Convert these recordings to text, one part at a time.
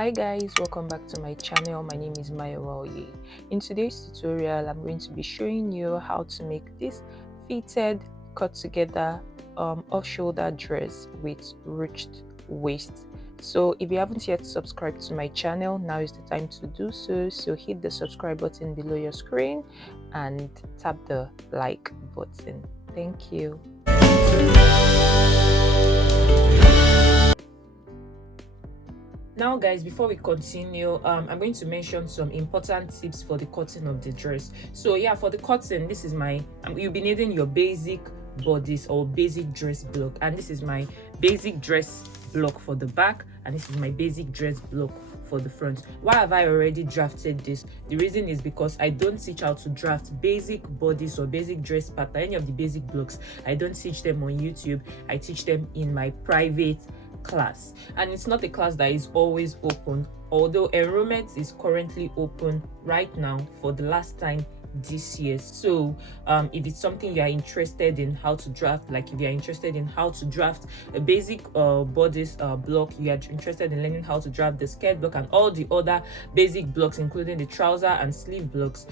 Hi guys, welcome back to my channel. My name is Mayowaoye. In today's tutorial, I'm going to be showing you how to make this fitted, cut together off-shoulder dress with ruched waist. So if you haven't yet subscribed to my channel, now is the time to do so. So hit the subscribe button below your screen and tap the like button. Thank you. Now guys, before we continue, I'm going to mention some important tips for the cutting of the dress. So yeah, for the cutting, this is my you'll be needing your basic bodice or basic dress block, and this is my basic dress block for the back, and this is my basic dress block for the front. Why have I already drafted this? The reason is because I don't teach how to draft basic bodice or basic dress pattern, any of the basic blocks. I don't teach them on YouTube. I teach them in my private class, and it's not a class that is always open, although enrollment is currently open right now for the last time this year. So if it's something you are interested in how to draft, like if you are interested in how to draft a basic bodice block, you are interested in learning how to draft the skirt block and all the other basic blocks including the trouser and sleeve blocks,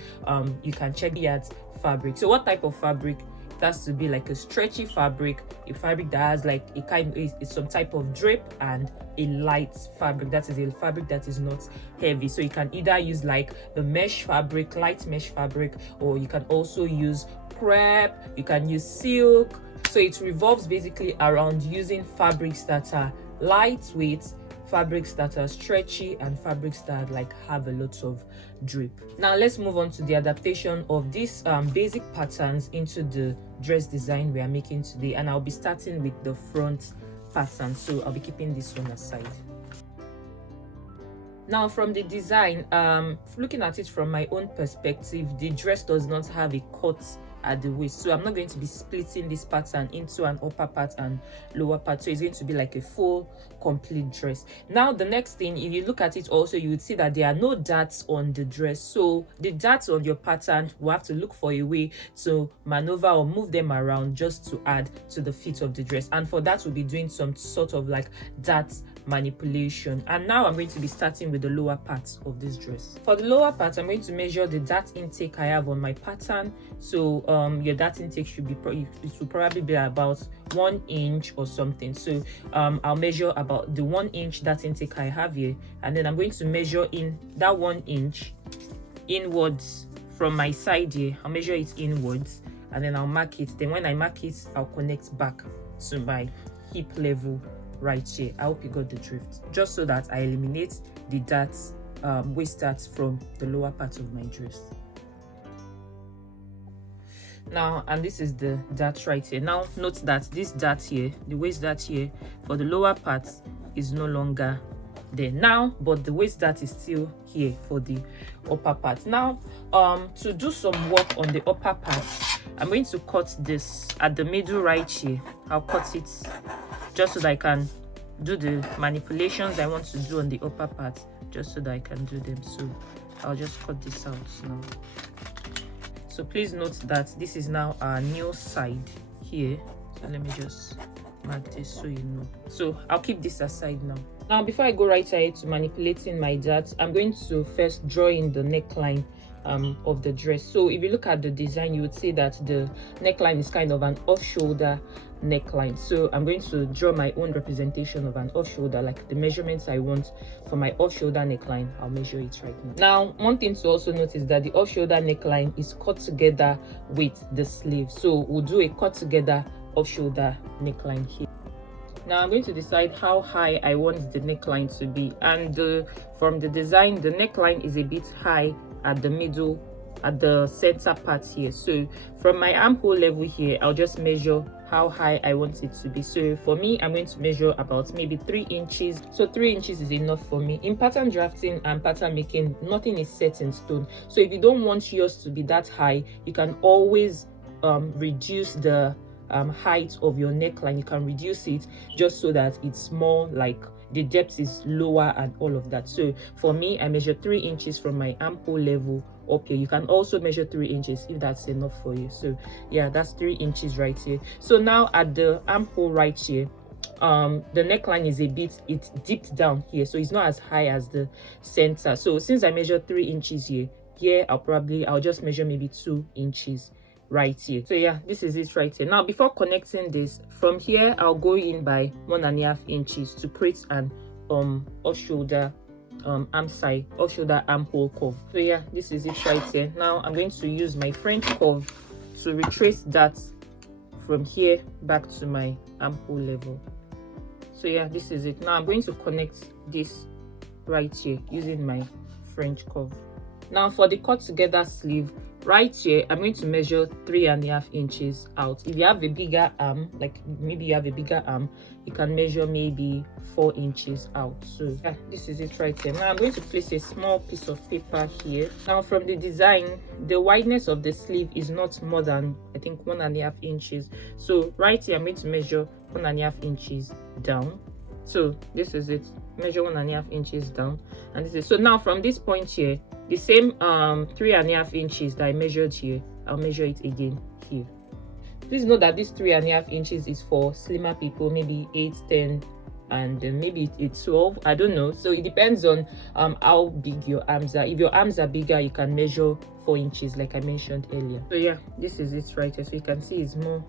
you can check the at fabric. So what type of fabric? It has to be like a stretchy fabric, a fabric that has like a kind of some type of drape, and a light fabric, that is a fabric that is not heavy. So you can either use like the mesh fabric, light mesh fabric, or you can also use crepe, you can use silk. So it revolves basically around using fabrics that are lightweight, fabrics that are stretchy, and fabrics that like have a lot of drape. Now let's move on to the adaptation of these basic patterns into the dress design we are making today, and I'll be starting with the front pattern, so I'll be keeping this one aside. Now from the design, looking at it from my own perspective, the dress does not have a cut at the waist, so I'm not going to be splitting this pattern into an upper part and lower part, so it's going to be like a full complete dress. Now the next thing, if you look at it also, you would see that there are no darts on the dress, so the darts on your pattern will have to look for a way to maneuver or move them around just to add to the fit of the dress, and for that we'll be doing some sort of like dart manipulation. And now I'm going to be starting with the lower part of this dress. For the lower part, I'm going to measure the dart intake I have on my pattern. So your dart intake should be it will probably be about 1 inch or something. So I'll measure about the 1 inch dart intake I have here, and then I'm going to measure in that 1 inch inwards from my side here. I'll measure it inwards, and then I'll mark it. Then when I mark it, I'll connect back to my hip level right here. I hope you got the drift, just so that I eliminate the darts, waist darts from the lower part of my dress. Now, and this is the dart right here. Now note that this dart here, the waist dart here for the lower part, is no longer there now, but the waist dart is still here for the upper part. Now to do some work on the upper part, I'm going to cut this at the middle right here. I'll cut it just so that I can do the manipulations I want to do on the upper part, just so that I can do them. So I'll just cut this out now. So please note that this is now our new side here. So let me just mark this so you know. So I'll keep this aside now. Now before I go right ahead to manipulating my darts, I'm going to first draw in the neckline of the dress. So if you look at the design, you would see that the neckline is kind of an off-shoulder neckline. So I'm going to draw my own representation of an off-shoulder, like the measurements I want for my off-shoulder neckline. I'll measure it right now. Now one thing to also notice that the off-shoulder neckline is cut together with the sleeve, so we'll do a cut together off-shoulder neckline here. Now I'm going to decide how high I want the neckline to be, and from the design, the neckline is a bit high at the middle, at the center part here. So from my armhole level here, I'll just measure how high I want it to be. So for me, I'm going to measure about maybe 3 inches. So 3 inches is enough for me. In pattern drafting and pattern making, nothing is set in stone. So if you don't want yours to be that high, you can always reduce the height of your neckline. You can reduce it just so that it's more like the depth is lower and all of that. So for me, I measure 3 inches from my armhole level up here. You can also measure 3 inches if that's enough for you. So yeah, that's 3 inches right here. So now at the armhole right here, the neckline is a bit, it's dipped down here, so it's not as high as the center. So since I measured 3 inches here, I'll just measure maybe 2 inches right here. So yeah, this is it right here. Now before connecting this, from here I'll go in by 1.5 inches to create an off shoulder armhole curve. So yeah, this is it right here. Now I'm going to use my French curve to retrace that from here back to my armhole level. So yeah, this is it. Now I'm going to connect this right here using my French curve. Now for the cut together sleeve, right here I'm going to measure 3.5 inches out. If you have a bigger arm, like maybe you have a bigger arm, you can measure maybe 4 inches out. So yeah, this is it right here. Now I'm going to place a small piece of paper here. Now from the design, the wideness of the sleeve is not more than, I think, 1.5 inches. So right here I'm going to measure 1.5 inches down. So this is it, measure 1.5 inches down, and this is, so now from this point here, the same 3.5 inches that I measured here, I'll measure it again here. Please note that this 3.5 inches is for slimmer people, maybe 8, 10, and maybe it's 12, I don't know. So it depends on how big your arms are. If your arms are bigger, you can measure 4 inches like I mentioned earlier. So yeah, this is it right here. So you can see it's more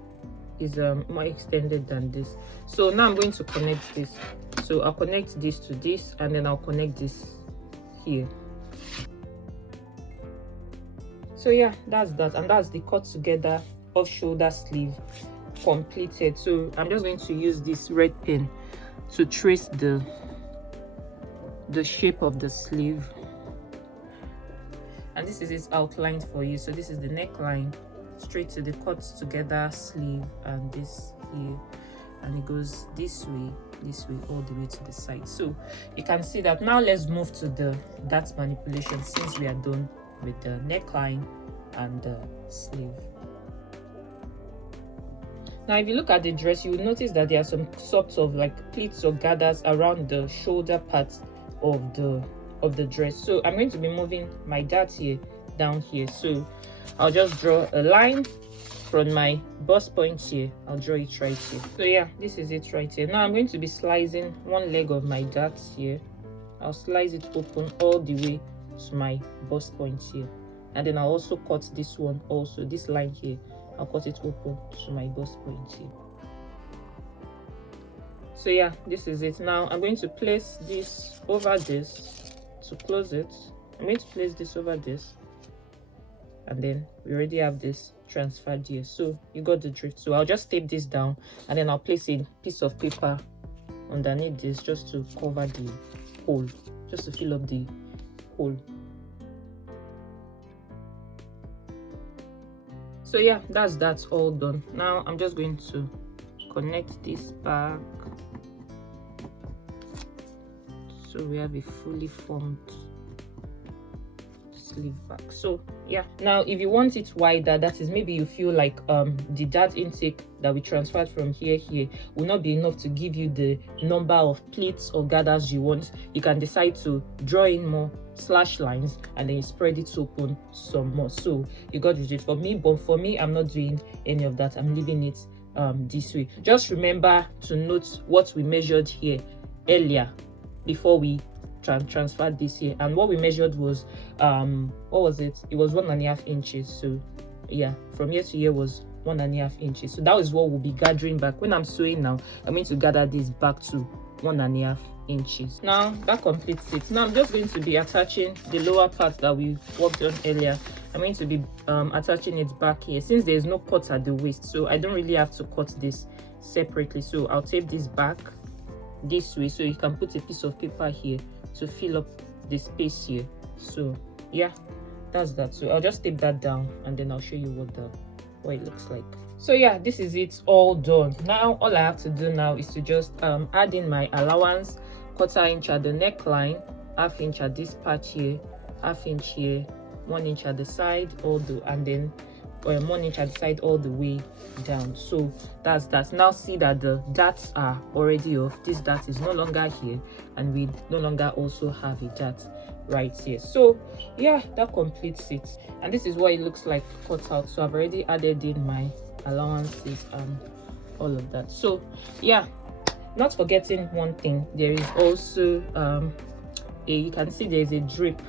extended than this. So now I'm going to connect this. So I'll connect this to this, and then I'll connect this here. So yeah, that's that, and that's the cut together off shoulder sleeve completed. So I'm just going to use this red pen to trace the shape of the sleeve, and this is it outlined for you. So this is the neckline straight to the cut together sleeve, and this here, and it goes this way all the way to the side. So you can see that. Now let's move to the dart manipulation, since we are done with the neckline and the sleeve. Now if you look at the dress, you will notice that there are some sorts of like pleats or gathers around the shoulder part of the dress. So I'm going to be moving my dart here down here. So I'll just draw a line from my bust point here. I'll draw it right here. So yeah, this is it right here. Now I'm going to be slicing one leg of my dart here. I'll slice it open all the way to my bust point here, and then I'll also cut this one, also this line here, I'll cut it open to my bust point here. So yeah, this is it. Now I'm going to place this over this to close it. I'm going to place this over this, and then we already have this transferred here. So you got the drift. So I'll just tape this down, and then I'll place a piece of paper underneath this just to cover the hole, just to fill up the hole. So yeah, that's all done. Now I'm just going to connect this back, so we have a fully formed sleeve back. So yeah, now if you want it wider, that is, maybe you feel like the dart intake that we transferred from here will not be enough to give you the number of pleats or gathers you want, you can decide to draw in more slash lines and then you spread it open some more. So you got it for me, but for me, I'm not doing any of that. I'm leaving it this way. Just remember to note what we measured here earlier before we transferred this here, and what we measured was what was it? It was 1.5 inches. So yeah, from here to here was 1.5 inches. So that is what we'll be gathering back. When I'm sewing now, I'm going to gather this back to 1.5 inches. Now that completes it. Now I'm just going to be attaching the lower part that we worked on earlier. I'm going to be attaching it back here, since there's no cut at the waist, so I don't really have to cut this separately. So I'll tape this back this way, so you can put a piece of paper here to fill up the space here. So yeah, that's that. So I'll just tape that down, and then I'll show you what it looks like. So yeah, this is it, all done. Now all I have to do now is to just add in my allowance, 1/4 inch at the neckline, 1/2 inch at this part here, 1/2 inch here, 1 inch at the side, and then 1 inch at the side all the way down. So that's that. Now see that the darts are already off. This dart is no longer here, and we no longer also have a dart right here. So yeah, that completes it, and this is what it looks like cut out. So I've already added in my allowances and all of that. So yeah, not forgetting one thing, there is also you can see there's a drape,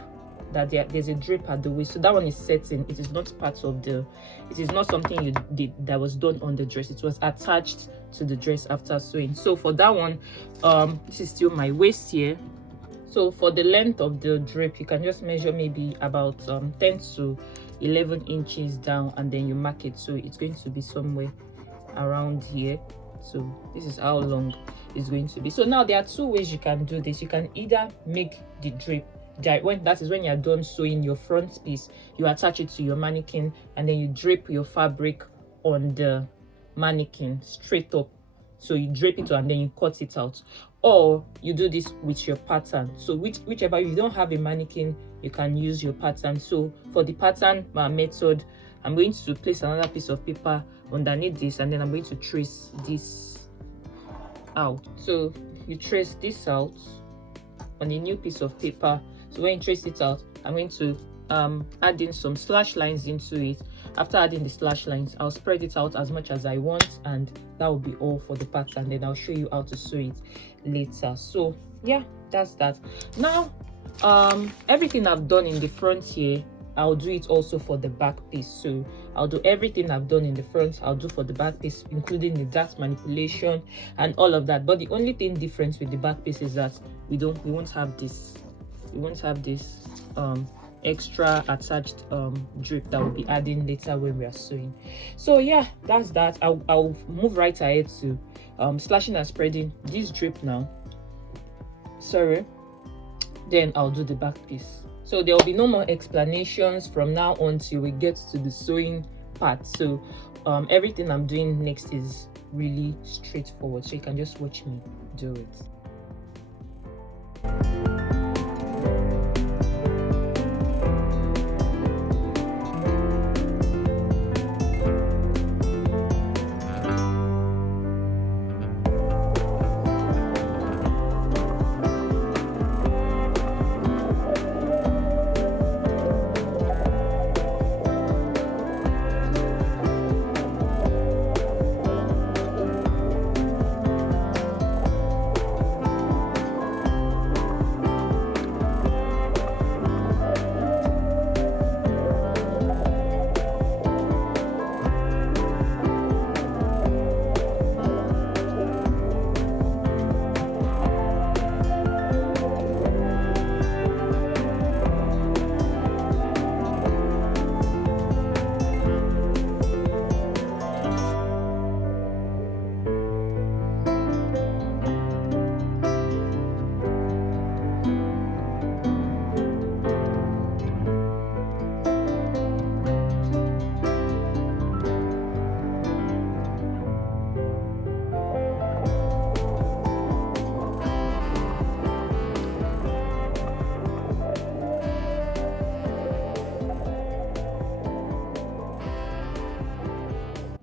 there's a drape at the waist, so that one is setting. It is not part of the, it is not something you did that was done on the dress. It was attached to the dress after sewing. So for that one, this is still my waist here. So for the length of the drape, you can just measure maybe about 10 to 11 inches down, and then you mark it. So it's going to be somewhere around here. So this is how long it's going to be. So now there are two ways you can do this. You can either make the drape, that is when you're done sewing your front piece, you attach it to your mannequin, and then you drape your fabric on the mannequin straight up. So you drape it and then you cut it out, or you do this with your pattern. So whichever, if you don't have a mannequin, you can use your pattern. So for the pattern method, I'm going to place another piece of paper underneath this, and then I'm going to trace this out. So you trace this out on a new piece of paper. So when you trace it out, I'm going to add in some slash lines into it. After adding the slash lines, I'll spread it out as much as I want, and that will be all for the pattern. Then I'll show you how to sew it later. So yeah, that's that. Now everything I've done in the front here, I'll do it also for the back piece. So I'll do everything I've done in the front, I'll do for the back piece, including the dart manipulation and all of that. But the only thing different with the back piece is that we won't have this extra attached drape that we'll be adding later when we are sewing. So yeah, that's that. I'll move right ahead to slashing and spreading this drape now. Sorry, then I'll do the back piece. So there will be no more explanations from now on till we get to the sewing part. So everything I'm doing next is really straightforward, so you can just watch me do it.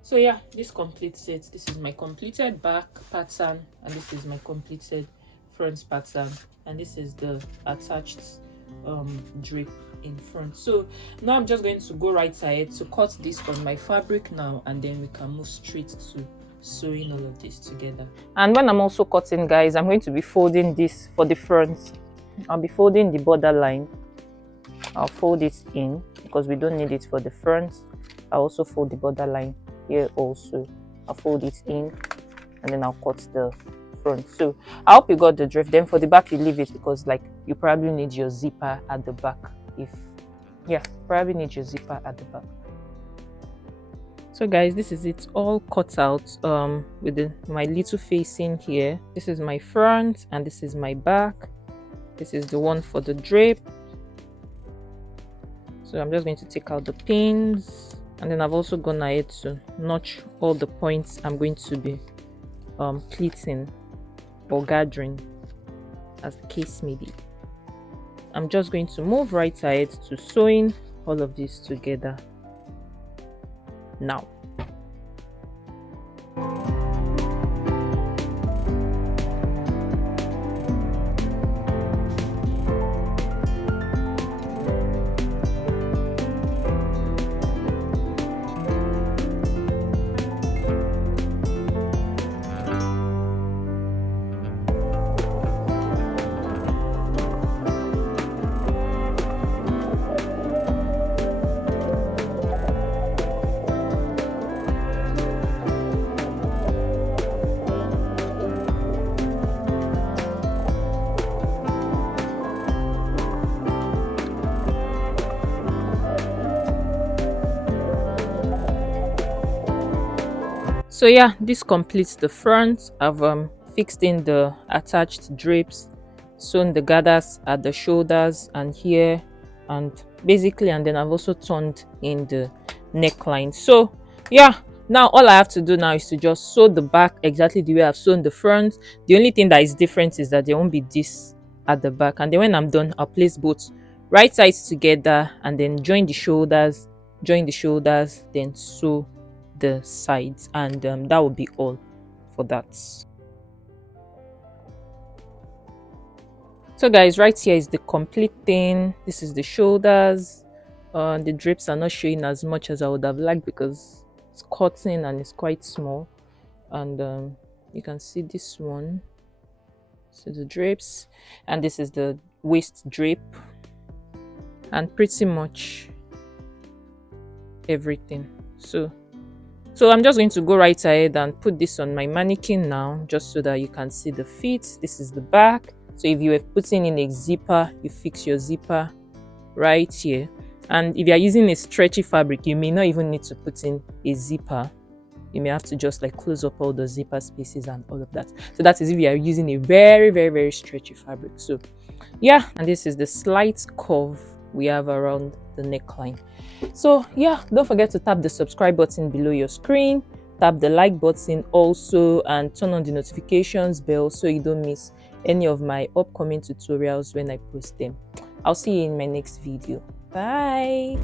So yeah, this completes it. This is my completed back pattern, and this is my completed front pattern, and this is the attached drape in front. So now I'm just going to go right ahead to cut this on my fabric now, and then we can move straight to sewing all of this together. And when I'm also cutting, guys, I'm going to be folding this for the front. I'll be folding the border line. I'll fold it in because we don't need it for the front. I'll also fold the border line here also. I'll fold it in, and then I'll cut the front. So I hope you got the drift. Then for the back, you leave it because like you probably need your zipper at the back. Probably need your zipper at the back. So guys, this is it all cut out with my little facing here. This is my front and this is my back. This is the one for the drape. So I'm just going to take out the pins, and then I've also gone ahead to notch all the points I'm going to be pleating or gathering, as the case may be. I'm just going to move right ahead to sewing all of this together now. So yeah, this completes the front. I've fixed in the attached drapes, sewn the gathers at the shoulders and here, and basically, and then I've also turned in the neckline. So yeah, now all I have to do now is to just sew the back exactly the way I've sewn the front. The only thing that is different is that there won't be this at the back, and then when I'm done, I'll place both right sides together and then join the shoulders, then sew the sides, and that will be all for that. So guys, right here is the complete thing. This is the shoulders. The drapes are not showing as much as I would have liked because it's cutting and it's quite small, and you can see this one. So the drapes, and this is the waist drape, and pretty much everything. So I'm just going to go right ahead and put this on my mannequin now, just so that you can see the fit. This is the back. So if you were putting in a zipper, you fix your zipper right here. And if you are using a stretchy fabric, you may not even need to put in a zipper. You may have to just like close up all the zipper spaces and all of that. So that is if you are using a very, very, very stretchy fabric. So yeah, and this is the slight curve we have around the neckline. So yeah, don't forget to tap the subscribe button below your screen, tap the like button also, and turn on the notifications bell so you don't miss any of my upcoming tutorials when I post them. I'll see you in my next video. Bye.